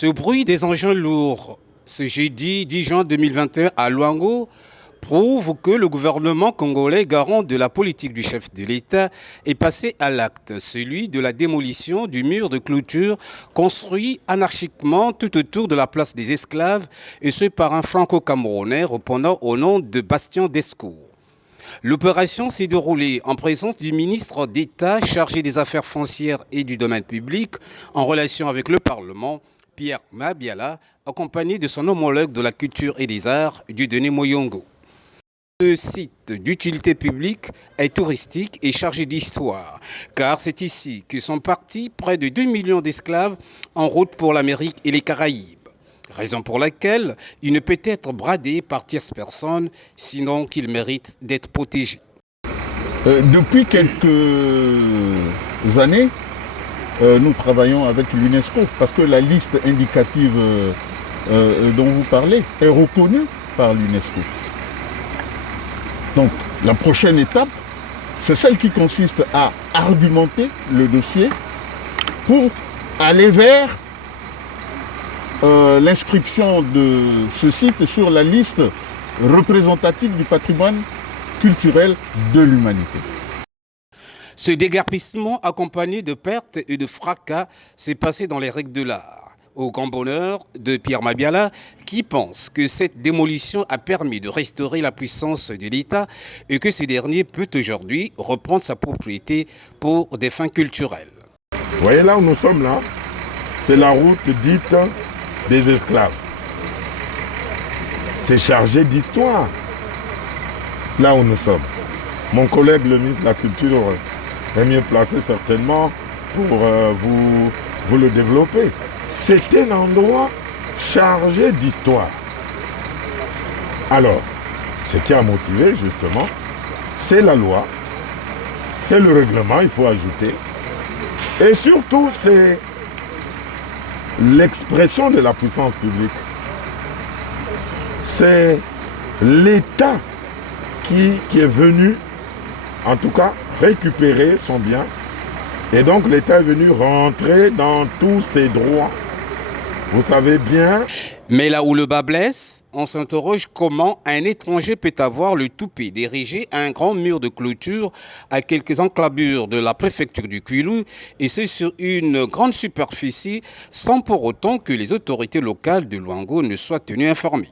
Ce bruit des engins lourds, ce jeudi 10 juin 2021 à Luango, prouve que le gouvernement congolais, garant de la politique du chef de l'État, est passé à l'acte, celui de la démolition du mur de clôture construit anarchiquement tout autour de la place des esclaves, et ce par un franco-camerounais répondant au nom de Bastien Descours. L'opération s'est déroulée en présence du ministre d'État chargé des affaires foncières et du domaine public en relation avec le Parlement, Pierre Mabiala, accompagné de son homologue de la culture et des arts, Dieudonné Moyongo. Ce site d'utilité publique est touristique et chargé d'histoire, car c'est ici que sont partis près de 2 millions d'esclaves en route pour l'Amérique et les Caraïbes. Raison pour laquelle il ne peut être bradé par tierce personne, sinon qu'il mérite d'être protégé. Depuis quelques années, nous travaillons avec l'UNESCO parce que la liste indicative dont vous parlez est reconnue par l'UNESCO. Donc la prochaine étape, c'est celle qui consiste à argumenter le dossier pour aller vers l'inscription de ce site sur la liste représentative du patrimoine culturel de l'humanité. Ce déguerpissement accompagné de pertes et de fracas s'est passé dans les règles de l'art, au grand bonheur de Pierre Mabiala, qui pense que cette démolition a permis de restaurer la puissance de l'État et que ce dernier peut aujourd'hui reprendre sa propriété pour des fins culturelles. Vous voyez là où nous sommes là, c'est la route dite des esclaves. C'est chargé d'histoire, là où nous sommes. Mon collègue, le ministre de la Culture, est mieux placé certainement pour vous le développer. C'est un endroit chargé d'histoire. Alors, ce qui a motivé justement, c'est la loi, c'est le règlement, il faut ajouter, et surtout c'est l'expression de la puissance publique. C'est l'État qui est venu, en tout cas, récupérer son bien. Et donc l'État est venu rentrer dans tous ses droits. Vous savez bien. Mais là où le bas blesse, on s'interroge comment un étranger peut avoir le toupet d'ériger un grand mur de clôture à quelques enclavures de la préfecture du Kwilu, et ce sur une grande superficie, sans pour autant que les autorités locales de Luango ne soient tenues informées.